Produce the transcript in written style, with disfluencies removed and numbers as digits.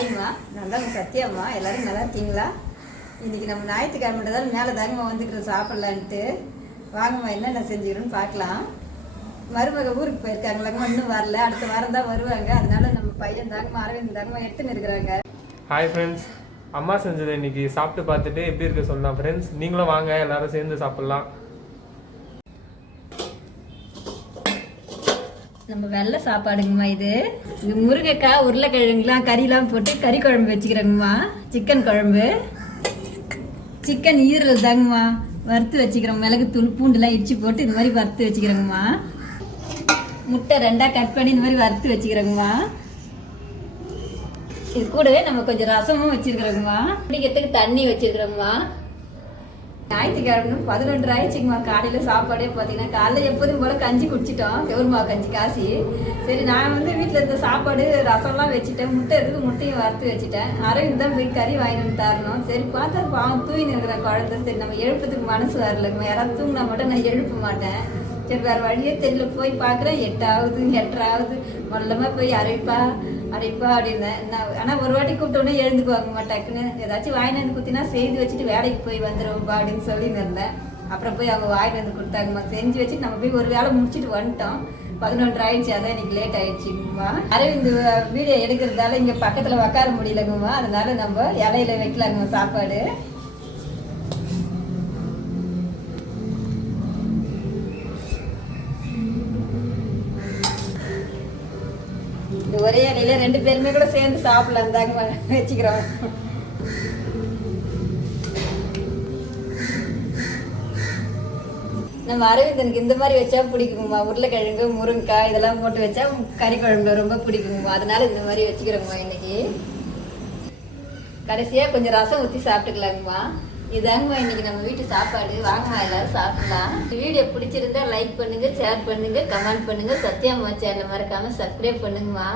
சரிம்மா, நல்லா சத்தியம்மா, எல்லாரும் நல்லா இருக்கீங்களா? இன்னைக்கு நம்ம ஞாயிற்றுக்கிழமைன்றதால மேலே தாங்கம்மா வந்துக்கிறோம் சாப்பிட்லான்ட்டு. வாங்கம்மா என்னென்ன செஞ்சுக்கிறோன்னு பார்க்கலாம். மருமக ஊருக்கு போயிருக்காங்களாங்கம்மா, இன்னும் வரல, அடுத்த வாரம் தான் வருவாங்க. அதனால நம்ம பையன் தாங்கம்மா அரவிந்த் தாங்கம்மா எடுத்துன்னு இருக்கிறாங்க. ஹாய் ஃப்ரெண்ட்ஸ், அம்மா செஞ்சதை இன்னைக்கு சாப்பிட்டு பார்த்துட்டு எப்படி இருக்கு சொன்னா ஃப்ரெண்ட்ஸ். நீங்களும் வாங்க, எல்லாரும் சேர்ந்து சாப்பிட்லாம். நம்ம வெள்ளை சாப்பாடுங்கம்மா. இது முருங்கைக்காய் உருளைக்கிழங்குலாம் கறிலாம் போட்டு கறி குழம்பு வச்சுக்கிறோங்கம்மா. சிக்கன் குழம்பு, சிக்கன் ஈரல் தாங்கம்மா வறுத்து வச்சுக்கிறோம். மிளகு தூள் பூண்டுலாம் இடிச்சு போட்டு இந்த மாதிரி வறுத்து வச்சுக்கிறோங்கம்மா. முட்டை 2ஆக கட் பண்ணி இந்த மாதிரி வறுத்து வச்சுக்கிறோங்கம்மா. இது கூடவே நம்ம கொஞ்சம் ரசமும் வச்சுருக்கிறோங்கம்மா. குடிக்கிறதுக்கு தண்ணி வச்சுருக்கிறோங்கம்மா. ஞாயிற்றுக்கிழமை 11 ஆயிடுச்சுங்கம்மா. காலையில் சாப்பாடே பார்த்தீங்கன்னா காலையில் எப்போதும் போல் கஞ்சி குடிச்சிட்டோம், கவுர்மாவு கஞ்சி காசி. சரி, நான் வீட்டில் இருந்த சாப்பாடு ரசம்லாம் வச்சுட்டேன், முட்டை இருக்குது, முட்டையும் வறுத்து வச்சுட்டேன். அரவிந்த் தான் போய் கறி வாங்கிட்டு வந்து தரணும். சரி பார்த்தா பாவம் தூங்கின்னு இருக்கிற குழந்தை. சரி நம்ம எழுப்பதுக்கு மனசு வரலைங்கம்மா. யாராவது தூங்கினா மட்டும் நான் எழுப்ப மாட்டேன். சரி வேறு வழியே தெரியல, போய் பார்க்குறேன் 8 ஆகுது 8:30 ஆகுது. மொல்லமாக போய் அரைப்பா அப்படின்னேன். நான் ஆனால் ஒரு வாட்டி கூப்பிட்டோன்னே எழுந்துக்குவாங்கம்மா. டக்குன்னு ஏதாச்சும் வாங்கிட்டு வந்து குத்தினா செய்து வச்சுட்டு வேலைக்கு போய் வந்துடுவோம்ப்பா அப்படின்னு சொல்லின்னு இருந்தேன். அப்புறம் போய் அவங்க வாங்கிட்டு வந்து கொடுத்தாங்கம்மா. செஞ்சு வச்சுட்டு நம்ம போய் ஒரு வேலை முடிச்சுட்டு வந்துட்டோம். 11 ஆயிடுச்சு, அதான் இன்னைக்கு லேட் ஆயிடுச்சுங்கம்மா. அரவிந்த் வீடியோ எடுக்கிறதால இங்கே பக்கத்தில் உட்கார முடியலங்கம்மா. அதனால நம்ம இலையில வைக்கலாங்கம்மா சாப்பாடு. ஒரே இலையில 2 பேருமே கூட சேர்ந்து சாப்பிடலாம் தாங்க வச்சுக்கிறோம். நம்ம அரவிந்தனுக்கு இந்த மாதிரி வச்சா பிடிக்குங்கம்மா. உருளைக்கிழங்கு முருங்கைக்காய் இதெல்லாம் போட்டு வச்சா கறி குழம்புல ரொம்ப பிடிக்குங்கம்மா. அதனால இந்த மாதிரி வச்சுக்கிறோங்கம்மா. இன்னைக்கு கடைசியாக கொஞ்சம் ரசம் ஊற்றி சாப்பிட்டுக்கலாங்கம்மா. இதாங்கம்மா இன்னைக்கு நம்ம வீட்டு சாப்பாடு. வாங்கம்மா எல்லாரும் சாப்பிடலாம். வீடியோ பிடிச்சிருந்தா லைக் பண்ணுங்க, ஷேர் பண்ணுங்க, கமெண்ட் பண்ணுங்க. சத்யாம்மா சேனலை மறக்காம சப்ஸ்கிரைப் பண்ணுங்கம்மா.